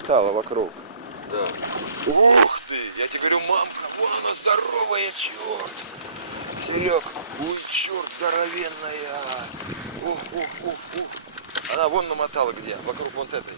намотала вокруг. Да. Ух ты! Я тебе говорю, мамка, вон она здоровая, черт! Серег, ой, черт, здоровенная! Ух, ух, ух, ух! Она вон намотала где? Вокруг вот этой.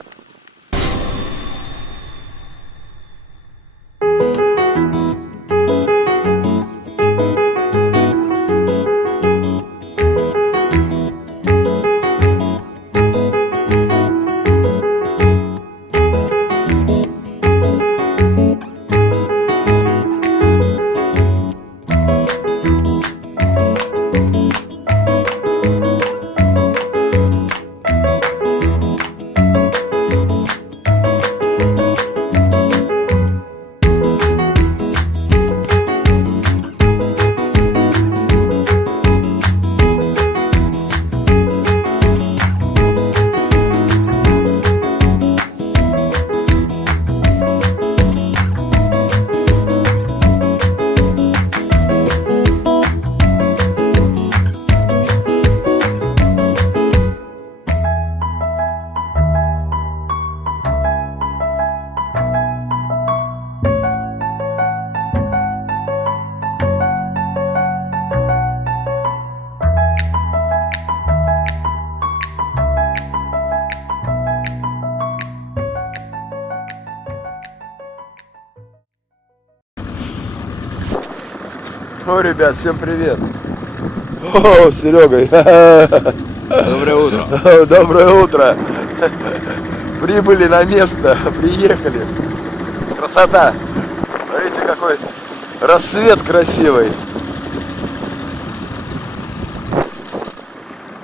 О, ребят, всем привет. О, Серега. Доброе утро. Доброе утро. Прибыли на место, приехали. Красота. Смотрите, какой рассвет красивый.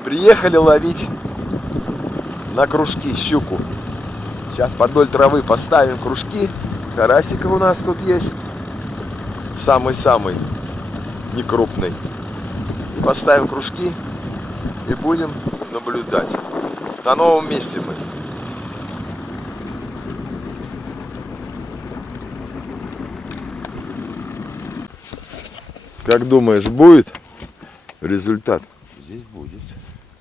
Приехали ловить на кружки щуку. Сейчас вдоль травы поставим кружки. Карасиков у нас тут есть. Самый-самый некрупный. И поставим кружки и будем наблюдать. На новом месте мы. Как думаешь, будет результат? Здесь будет.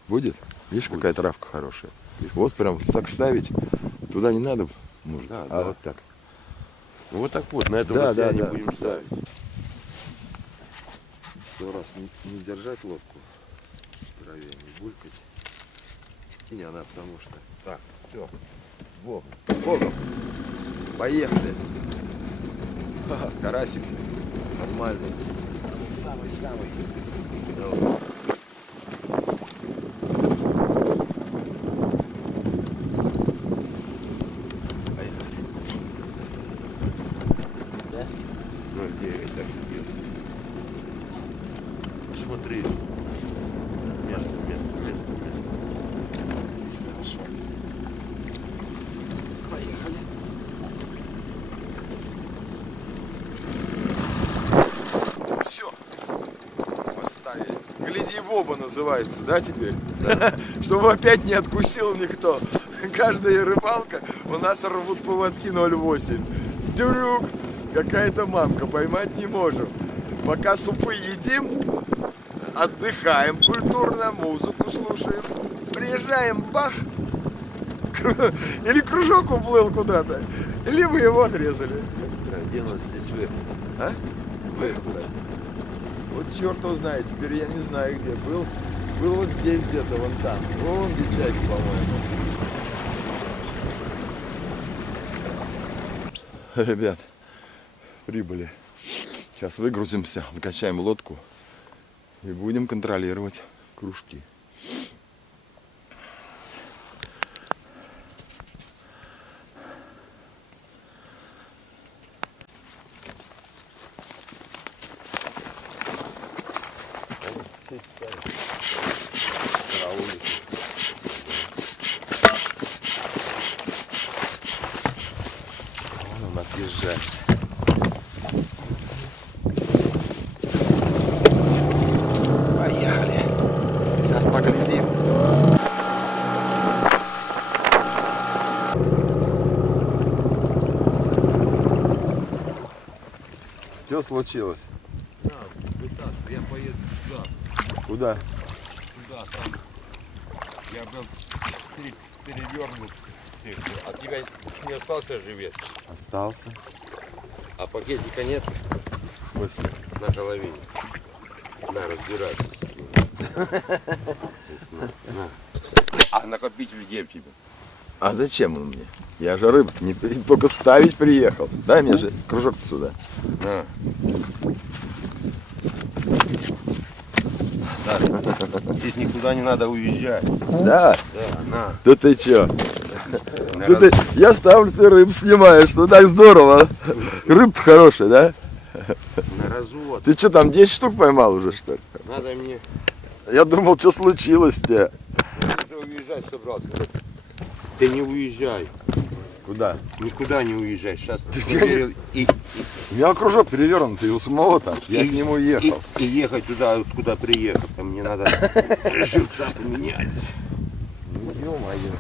Будет? Видишь, какая травка хорошая. Вот прям так ставить. Туда не надо, может, Да, а да. вот так. Ну вот так вот, на этом Да, расстоянии да. будем ставить. 100 раз не держать лодку в траве, не булькать. И она, потому что... Так, все. Богом. Поехали. Ха-ха, карасик. Нормальный. Самый-самый. Давай. Поехали. Да? 0,9 так и делать. Смотри. Место. Здесь хорошо. Поехали. Все. Поставили. Гляди в оба называется, да, теперь? Да. Чтобы опять не откусил никто. Каждая рыбалка у нас рвут поводки 0,8. Дюрюк. Какая-то мамка, поймать не можем. Пока супы едим, отдыхаем культурно, музыку слушаем. Приезжаем, бах, или кружок уплыл куда-то, или вы его отрезали. Да, где у нас здесь вверх? А? Вверх, да. Вот черт его знает, теперь я не знаю где. Был вот здесь где-то, вон там. Вон где чайки, по-моему. Ребят, прибыли. Сейчас выгрузимся, накачаем лодку и будем контролировать кружки. Вон он отъезжает. Поехали. Сейчас поглядим. Что случилось? Да, я поеду туда. Куда? Туда, там. Я прям перевернут. ты, от тебя не остался живец, Остался. а пакетика нет После. на голове. На, разбирайся. На. А накопитель где в тебе? А зачем он мне? Я же рыбу не, только ставить приехал. Дай мне же кружок сюда. На. Здесь никуда не надо уезжать. Да? Да, на. Да ты чё? На Да ты, я ставлю, ты рыбу снимаешь. Ну так здорово. Рыб-то хорошая, да? На развод. Ты что там 10 штук поймал уже, что ли? Надо мне. Я думал, что случилось с тебе. Ты уезжать собрался. Ты не уезжай. Куда? Никуда не уезжай. Сейчас проверил и У меня кружок перевернутый у самого там. Я И- к нему ехал. и ехать туда, откуда приехал. Там мне надо живца поменять. Ну, ё-моё.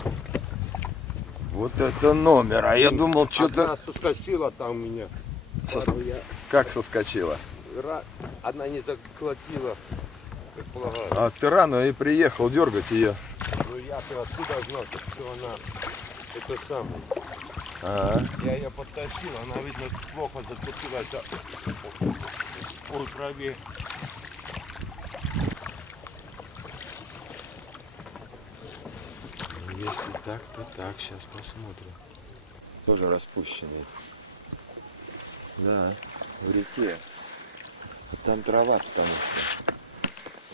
Вот это номер. А я думал, что-то... Одна соскочила там у меня. Ладно, я Как соскочила? одна не заколотила, как полагаю. А ты рано и приехал дергать ее. Ну я-то откуда знал, что она это самое. Ага. Я ее подтащил, она, видно, плохо зацепилась по траве. Если так, то так. Сейчас посмотрим. Тоже распущенный. Да, в реке. А там трава, потому что.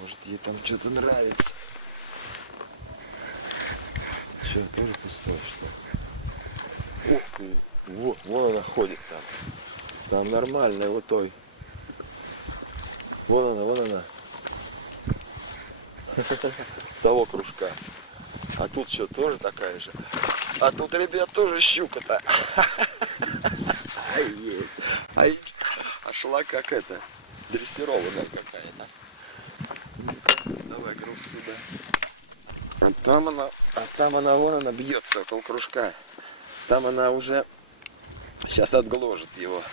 Может, ей там что-то нравится. Че, тоже пустой, что ли? Ух ты! Вон она ходит там. Там нормальная вот той. Вон она. Того кружка. А тут что, тоже такая же? А тут, ребят, тоже щука-то. Ай, есть. Ай, а шла как это, дрессированная какая-то. Давай груз сюда. А там она, вон она бьется около кружка. Там она уже сейчас отгложит его.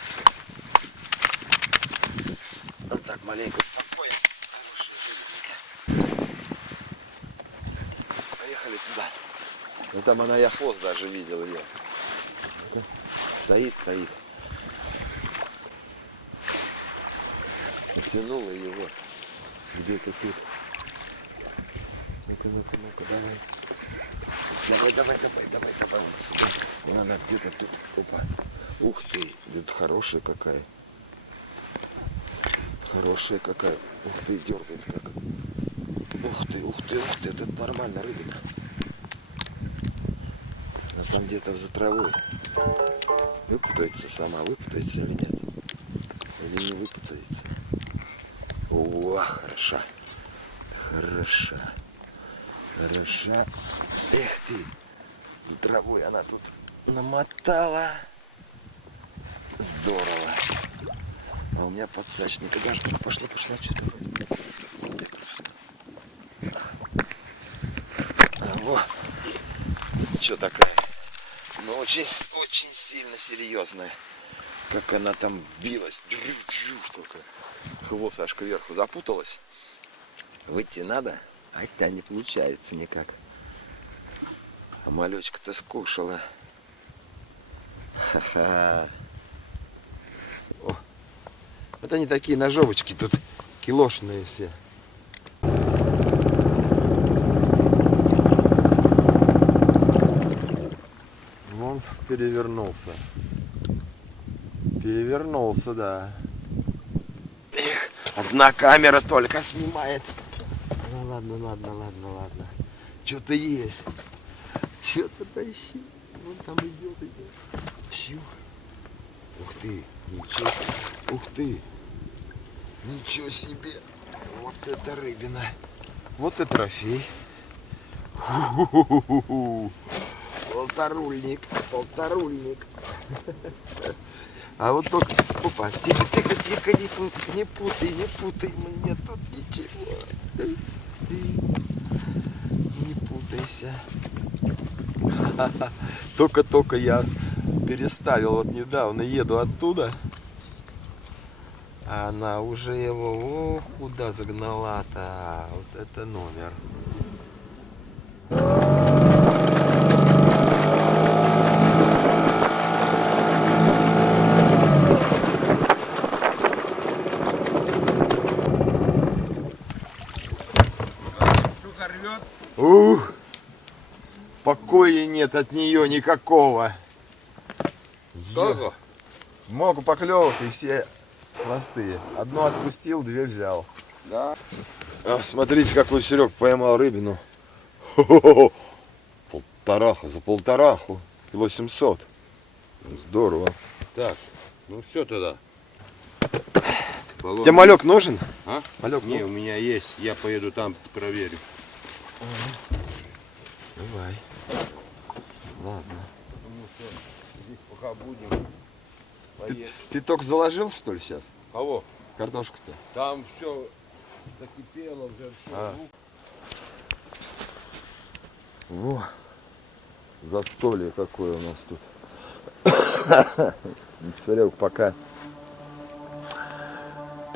Вот так маленько спокойно. Хорошая жизнь. Поехали туда. Ну там она, я хвост даже видел ее. Стоит. Потянула его. Где-то тут. Ну-ка, давай. Давай вот сюда. Вон она где-то тут. Опа. Ух ты, это хорошая какая. Ух ты, дергает как. Ух ты, это нормально рыбина. Она там где-то за травой. Выпутается или нет? Или не выпутается? О, хороша. Эх ты, за травой она тут намотала. Здорово. А у меня подсачника даже так пошла что-то. Вот ты красота. Во. Что такая? Ну очень сильно серьезная. Как она там билась. Только хвост аж кверху запуталась. Выйти надо, а это не получается никак. А малючка-то скушала. Ха-ха. О, вот они такие ножовочки тут килошные все. Он перевернулся. Да. Эх, одна камера только снимает. Ну ладно. Что-то есть. Что-то тащи. Вон там идет. Щу. Ух ты, ничего себе. Вот это рыбина. Вот и трофей. Полторульник. А вот только... Опа, тихо, не путай мне тут ничего. Не путайся. Только я переставил вот недавно, еду оттуда. А она уже его куда загнала-то. Вот это номер. нет от нее никакого. Сколько? Много поклевок и все простые. Одну отпустил, две взял. Да. Смотрите, какой Серег поймал рыбину. Хо-хо-хо. Полтораху, за полтораху. Кило 700. Здорово. Так, ну все тогда. Тебе малек нужен? А? Малек Не, у меня есть. Я поеду там проверю. Давай. Ладно. Ну все, здесь пока будем. Ты только заложил, что ли, сейчас? Кого? Картошку-то? Там все закипело уже. Все. Во. Застолье какое у нас тут. Теперь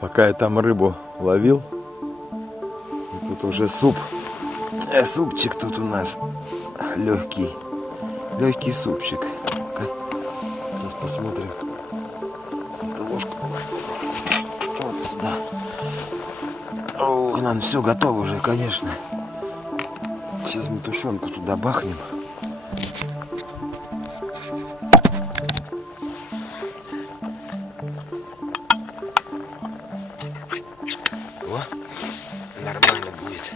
пока я там рыбу ловил, и тут уже суп. Супчик тут у нас легкий супчик. Сейчас посмотрим. Это ложка была. Вот сюда. Ох, нам все готово уже, конечно. Сейчас мы тушенку туда бахнем. О, нормально будет.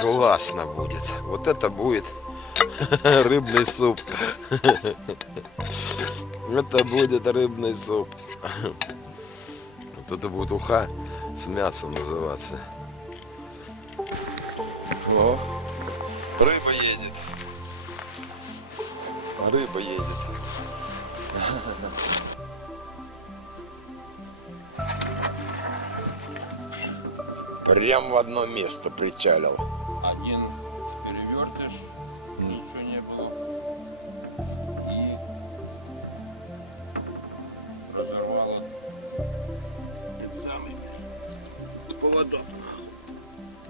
Классно будет. Вот это будет рыбный суп. Это будет рыбный суп. Вот это будет уха с мясом называться. О, рыба едет. Рыба едет. Прям в одно место причалил. Один перевертыш, ничего не было. И разорвало этот самый поводок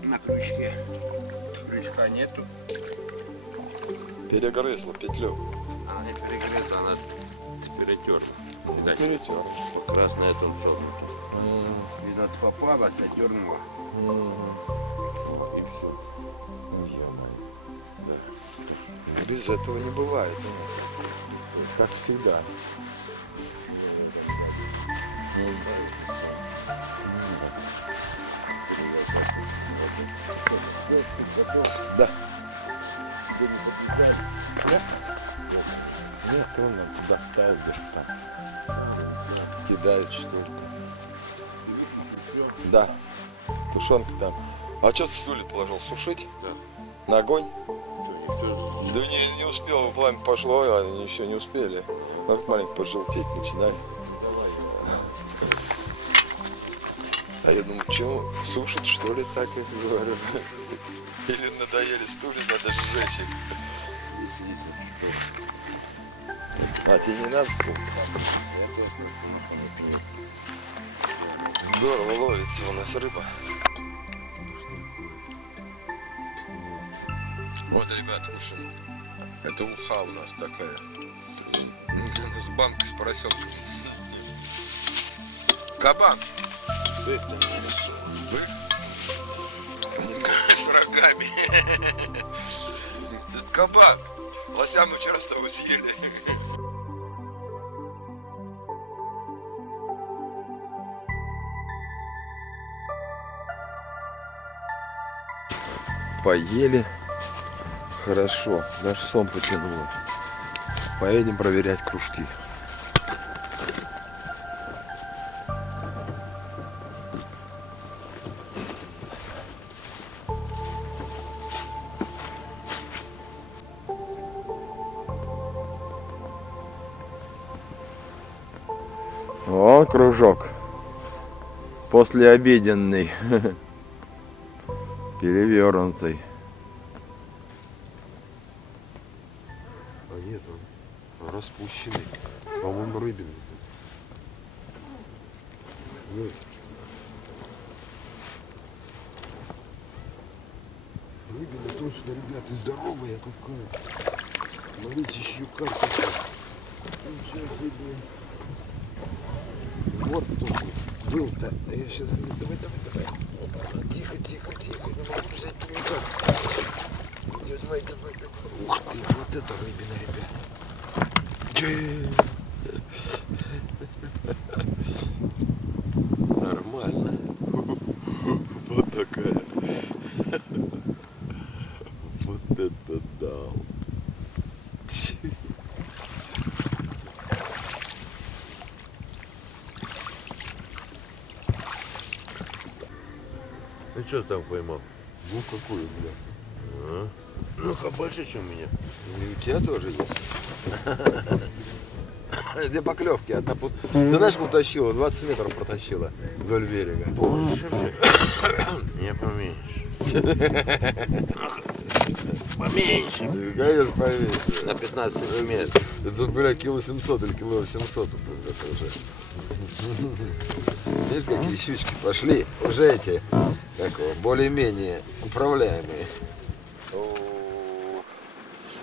на крючке. Крючка нету. Перегрызла петлю. Она не перегрета, она перетерла. Видать, Перетерла. как раз на этом согнуто. Видно, попалась, отдернула. И все. Без этого не бывает у нас. Как всегда. Да. Нет? Нет, он нам туда вставил где-то там. Кидают что ли. Да. Тушенка там. А что ты стулья положил? Сушить? Да. На огонь? Что, никто... Да не успел, пламя пошло, а они еще не успели. Ну, маленько пожелтеть начинали. Давай. А я думаю, почему сушат, что ли, так как говорю. Или надоели стулья, надо сжечь их. А, тебе не надо стул? Здорово ловится у нас рыба. Вот, ребят, кушаем. Это уха у нас такая. С банкой с поросенком. Кабан. Бык. Бык? С рогами. Кабан. Лося мы вчера с тобой съели. Поели. Хорошо. Даже сон потянуло. Поедем проверять кружки. О, кружок. Послеобеденный. Перевернутый. А нет, он распущенный. По-моему, рыбин. Нет. Рыбина точно, ребята, здоровая какая. Смотрите, щука. Ничего себе. Вот тут был-то. А я сейчас... Давай. Опа, тихо. Не могу взять никак. Давай. Ух ты, вот это рыбина, ребят. Нормально. Вот такая. Вот это дал. Ну что там поймал? Ну какую, бля? А? Ну-ка больше, чем у меня. И у тебя тоже есть. Где поклевки? Ты знаешь, утащила, 20 метров протащила вдоль берега. Больше, не поменьше. Поменьше. Конечно, поменьше. На 15 сантиметров. Это, бля, кило 700 или кило 800 это уже. Видишь, какие щучки пошли? Уже эти, как его, более-менее управляемые.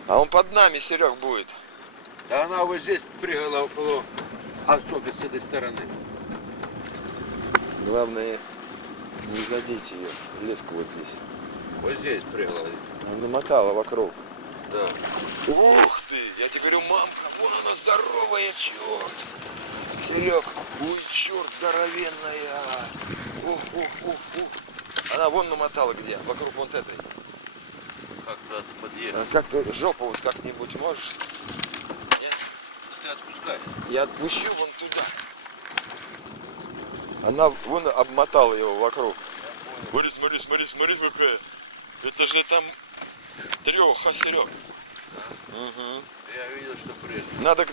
А он под нами, Серег, будет. Да она вот здесь прыгала около осока с этой стороны. Главное, не задеть ее. Леску вот здесь. Вот здесь прыгала. Она намотала вокруг. Да. Ух ты! Я тебе говорю, мамка, вон она здоровая, черт! Серег, ой, черт, здоровенная! Ух. Она вон намотала где? Вокруг вот этой. Как-то подъехать. А как ты жопу вот как-нибудь можешь? Нет? Ты отпускай. Я отпущу вон туда. Она вон обмотала его вокруг. Смотри, какая. Это же там треха, Серег. Угу. Я видел, что прыгал. Надо к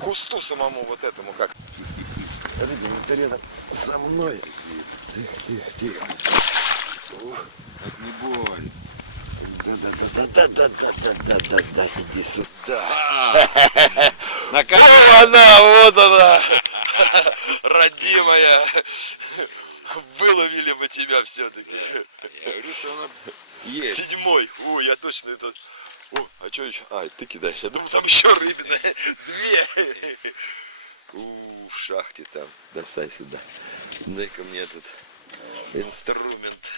кусту самому вот этому как. Рыбина, ты рядом со мной. Тихо. Ух, Не боль. Да, иди сюда. Вот она, родимая. Выловили бы тебя все-таки. Я говорю, что она есть. 7-й. Ой, я точно этот. О, а что еще? А, ты кидаешь. Я думал, там еще рыбина. 2. В шахте там. Достань сюда. Дай-ка мне этот инструмент.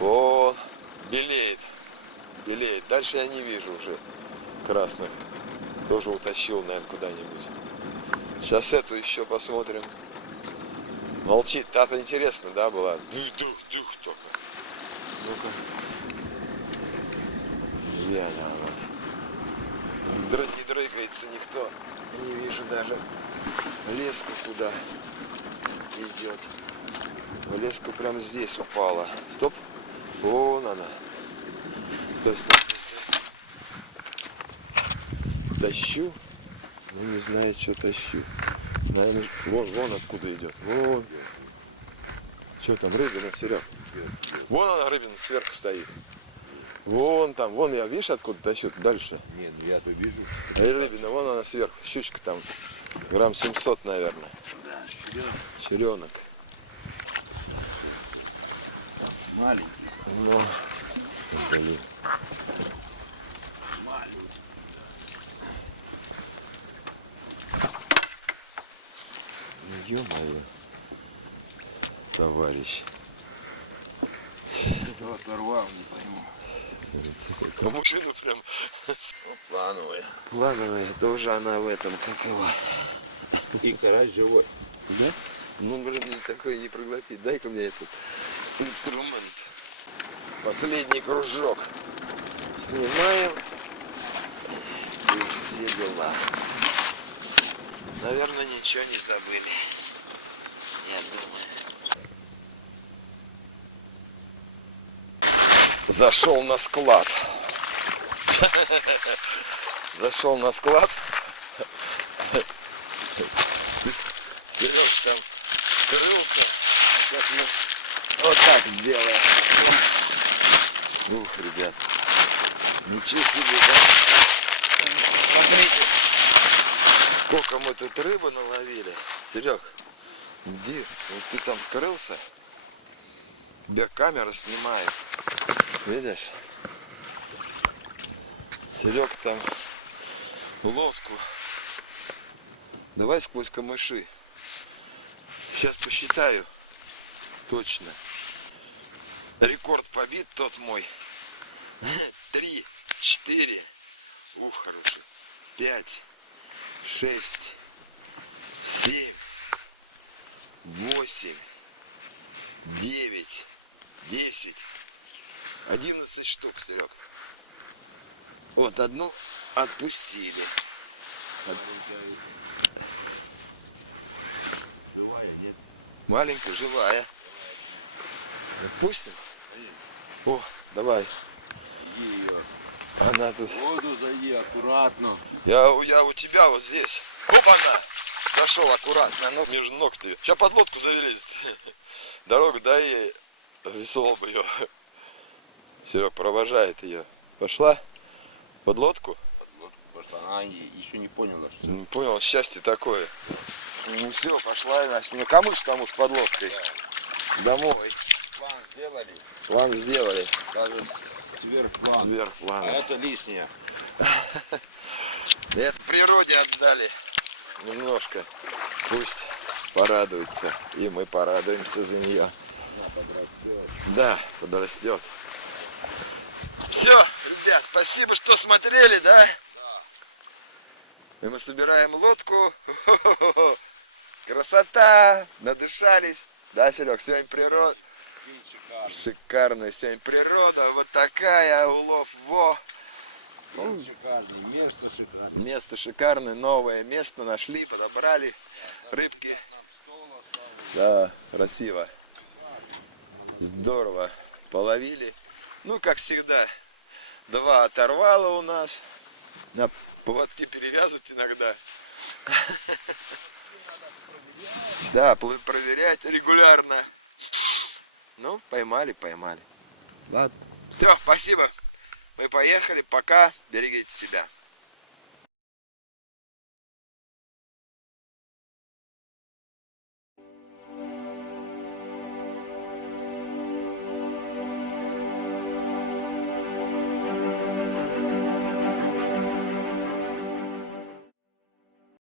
О, белеет. Дальше я не вижу уже красных. Тоже утащил, наверное, куда-нибудь. Сейчас эту еще посмотрим. Молчит. Та-то интересно, да, была? Дух только. Ну-ка. Где она? Не дрыгается никто. Не вижу даже леску куда идет. Леска прямо здесь упала. Стоп. Вон она. Стой. Тащу. Ну не знаю, что тащу. Наверное, вон откуда идет. Вон. Что там, рыбина, Серег? Вон она, рыбина, сверху стоит. Вон там, вон я, видишь, откуда тащу? Дальше. Не, ну я-то вижу. А рыбина, вон она сверху. Щучка там. Грамм 700, наверное. Да, Черенок. маленький. Ну, блин. Ё-моё, товарищ. Кто оторвал, не пойму. Мужчину прям Плановая. плановая. Тоже она в этом, как его. И карась живой. Да? Ну, блин, такое не проглотить. Дай-ка мне этот инструмент. Последний кружок. Снимаем. И все дела. Наверное, ничего не забыли. Я думаю. Зашел на склад. Зашел на склад. Сереж там скрылся. Сейчас мы вот так сделаем. Ух, ребят. Ничего себе, да? Смотрите, сколько мы тут рыбы наловили. Серег, иди, вот ты там скрылся. Тебя камера снимает. Видишь? Серега там лодку. Давай сквозь камыши. Сейчас посчитаю. Точно. Рекорд побит тот мой. 3, 4. Ух, хороший. 5, 6, 7, 8, 9, 10, 11 штук, Серег. Вот одну отпустили. Живая, нет? Маленькая, живая. Отпустим? О, давай. Ее. Она тут. Воду зайди аккуратно. Я у тебя вот здесь. Опа-на! Зашел аккуратно, ну, между ног тебе. Сейчас под лодку завелись. Дорогу дай ей. Весол бы ее. Серег провожает ее. Пошла? Под лодку? Пошла. Она еще не поняла, что... Не понял, счастье такое. Ну все, пошла и Настя. Ну камыш там уж под лодкой. Домой. План сделали, План сделали. даже сверхплан. Сверхплан. А это лишнее. Это природе отдали. Немножко. Пусть порадуется. И мы порадуемся за нее. Да, подрастет. Все, ребят, спасибо, что смотрели, да? И мы собираем лодку. Красота! Надышались. Да, Серег, сегодня природа. Шикарная сегодня природа. Вот такая, улов. Во! Шикарный, место шикарное. Место шикарное, новое место нашли, подобрали. Рыбки. Да, красиво. Здорово. Половили. Ну, как всегда, 2 оторвала у нас. На поводке перевязывать иногда. Да, проверять регулярно. Ну, поймали. Ладно. Все, спасибо. Мы поехали. Пока. Берегите себя.